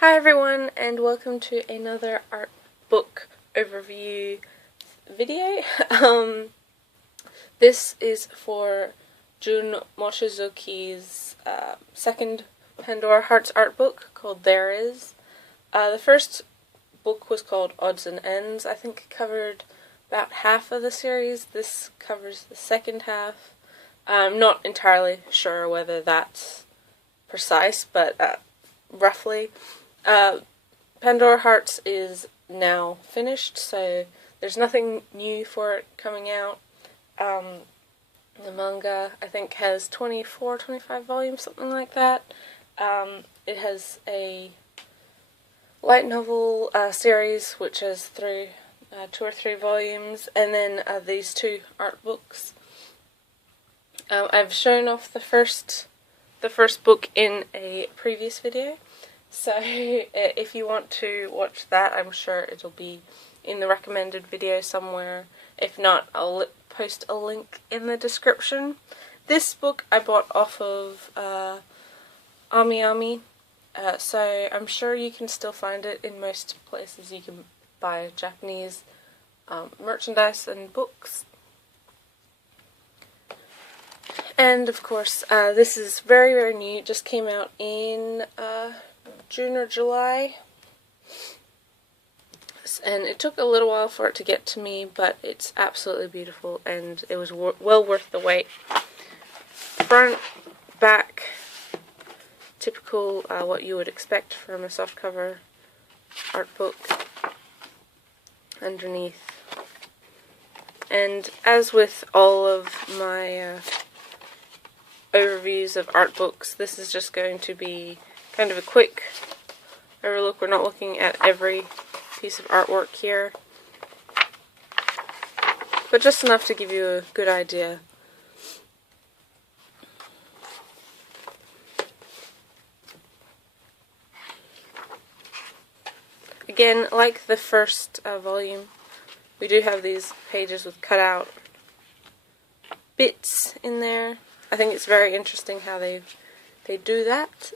Hi everyone, and welcome to another art book overview video. This is for Jun Mochizuki's second Pandora Hearts art book called There Is. The first book was called Odds and Ends. I think it covered about half of the series. This covers the second half. I'm not entirely sure whether that's precise, but roughly. Pandora Hearts is now finished, so there's nothing new for it coming out. The manga, I think, has 24, 25 volumes, something like that. It has a light novel series, which has 2 or 3 volumes, and then these 2 art books. I've shown off the first book in a previous video, so if you want to watch that, I'm sure it'll be in the recommended video somewhere. If not, I'll post a link in the description. This book I bought off of Ami, so I'm sure you can still find it in most places you can buy Japanese merchandise and books. And of course, this is very, very new. It just came out in June or July. And it took a little while for it to get to me, but it's absolutely beautiful and it was well worth the wait. Front, back, typical what you would expect from a softcover art book. Underneath. And as with all of my overviews of art books, this is just going to be kind of a quick overlook. We're not looking at every piece of artwork here, but just enough to give you a good idea. Again, like the first volume, we do have these pages with cutout bits in there. I think it's very interesting how they do that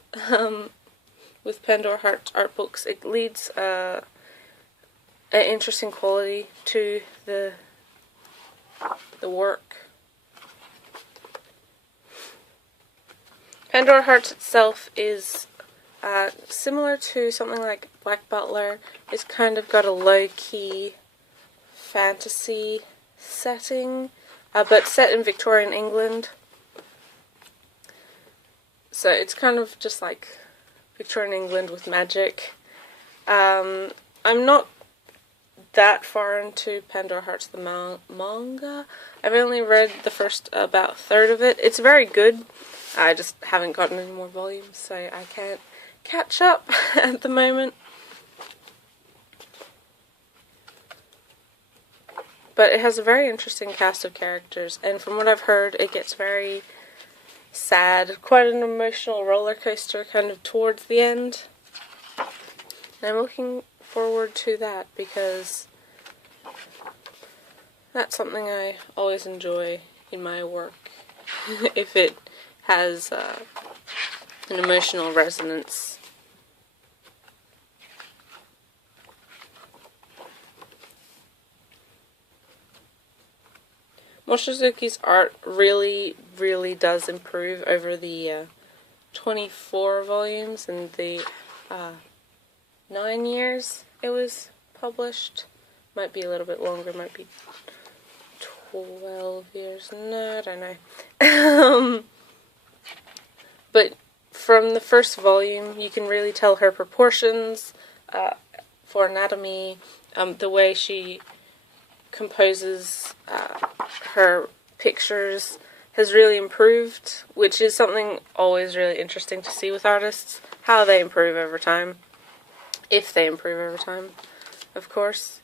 with Pandora Hearts art books. It leads an interesting quality to the work. Pandora Hearts itself is similar to something like Black Butler. It's kind of got a low-key fantasy setting, but set in Victorian England. So it's kind of just like Victorian England with magic. I'm not that far into Pandora Hearts the manga. I've only read the first about third of it. It's very good. I just haven't gotten any more volumes, so I can't catch up at the moment. But it has a very interesting cast of characters, and from what I've heard, it gets very sad, quite an emotional roller coaster kind of towards the end. And I'm looking forward to that because that's something I always enjoy in my work, if it has an emotional resonance. Mochizuki's art really does improve over the 24 volumes and the 9 years it was published. Might be a little bit longer, might be 12 years, no, I don't know. But from the first volume you can really tell her proportions for anatomy, the way she composes her pictures has really improved, which is something always really interesting to see with artists, how they improve over time, if they improve over time, of course.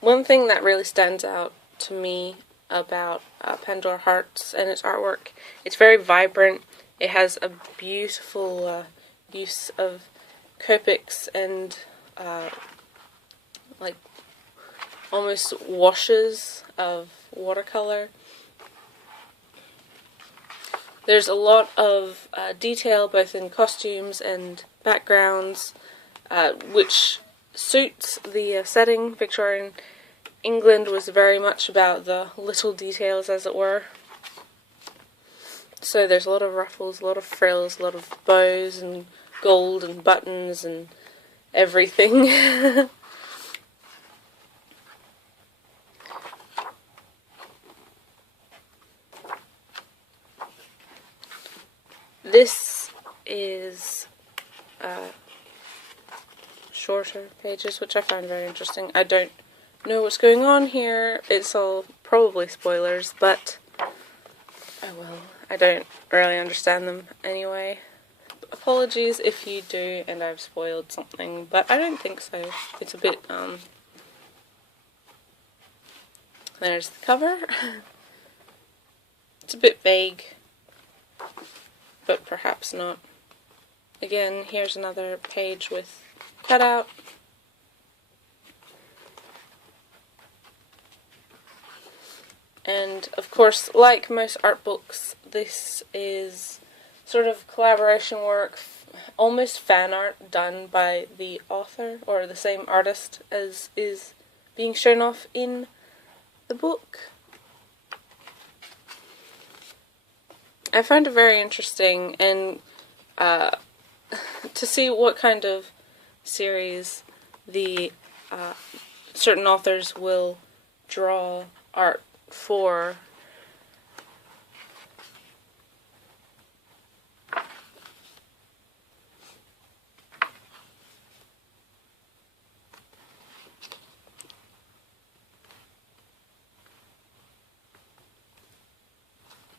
One thing that really stands out to me about Pandora Hearts and its artwork. It's very vibrant. It has a beautiful use of Copics and like almost washes of watercolor. There's a lot of detail both in costumes and backgrounds, which suits the setting. Victorian England was very much about the little details, as it were. So there's a lot of ruffles, a lot of frills, a lot of bows and gold and buttons and everything. This is shorter pages, which I find very interesting. I don't know what's going on here. It's all probably spoilers, but oh well. I don't really understand them anyway. Apologies if you do and I've spoiled something, but I don't think so. It's a bit, there's the cover. It's a bit vague, but perhaps not. Again, here's another page with cutout. And of course, like most art books, this is sort of collaboration work, almost fan art done by the author or the same artist as is being shown off in the book. I find it very interesting, and to see what kind of series the certain authors will draw art for.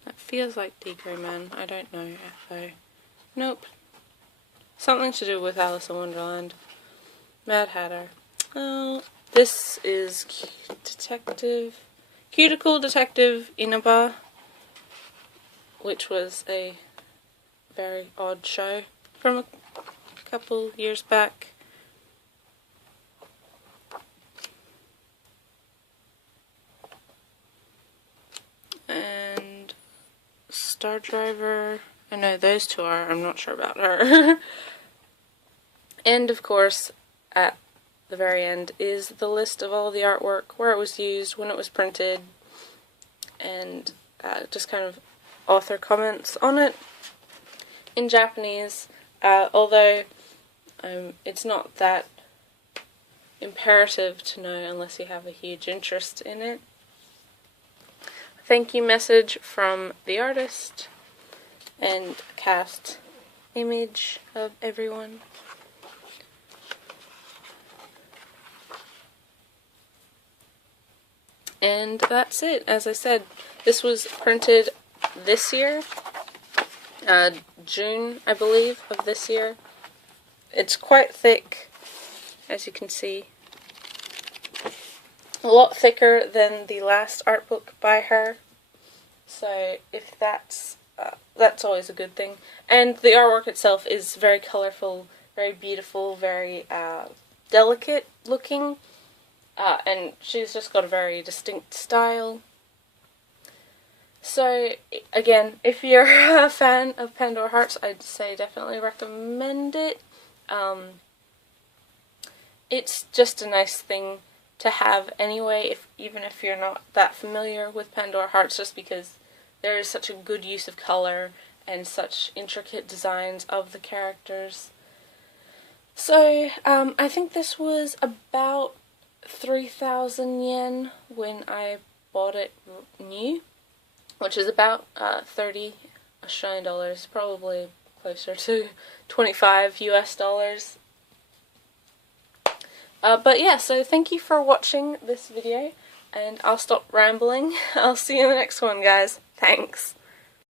That feels like D. Grey Man. I don't know though. Nope. Something to do with Alice in Wonderland. Mad Hatter. Oh, this is Cuticle Detective Inaba, which was a very odd show from a couple years back. And Star Driver, I know those two are, I'm not sure about her. And of course, at the very end is the list of all the artwork, where it was used, when it was printed, and just kind of author comments on it in Japanese, although it's not that imperative to know unless you have a huge interest in it. Thank you message from the artist and cast image of everyone. And that's it. As I said, this was printed this year, June, I believe, of this year. It's quite thick, as you can see. A lot thicker than the last art book by her. So if that's always a good thing. And the artwork itself is very colorful, very beautiful, very delicate looking. And she's just got a very distinct style. So, again, if you're a fan of Pandora Hearts, I'd say definitely recommend it. It's just a nice thing to have anyway, even if you're not that familiar with Pandora Hearts, just because there is such a good use of color and such intricate designs of the characters. So, I think this was about 3,000 yen when I bought it new, which is about 30 Australian dollars, probably closer to 25 US dollars. But yeah, so thank you for watching this video, and I'll stop rambling. I'll see you in the next one, guys. Thanks.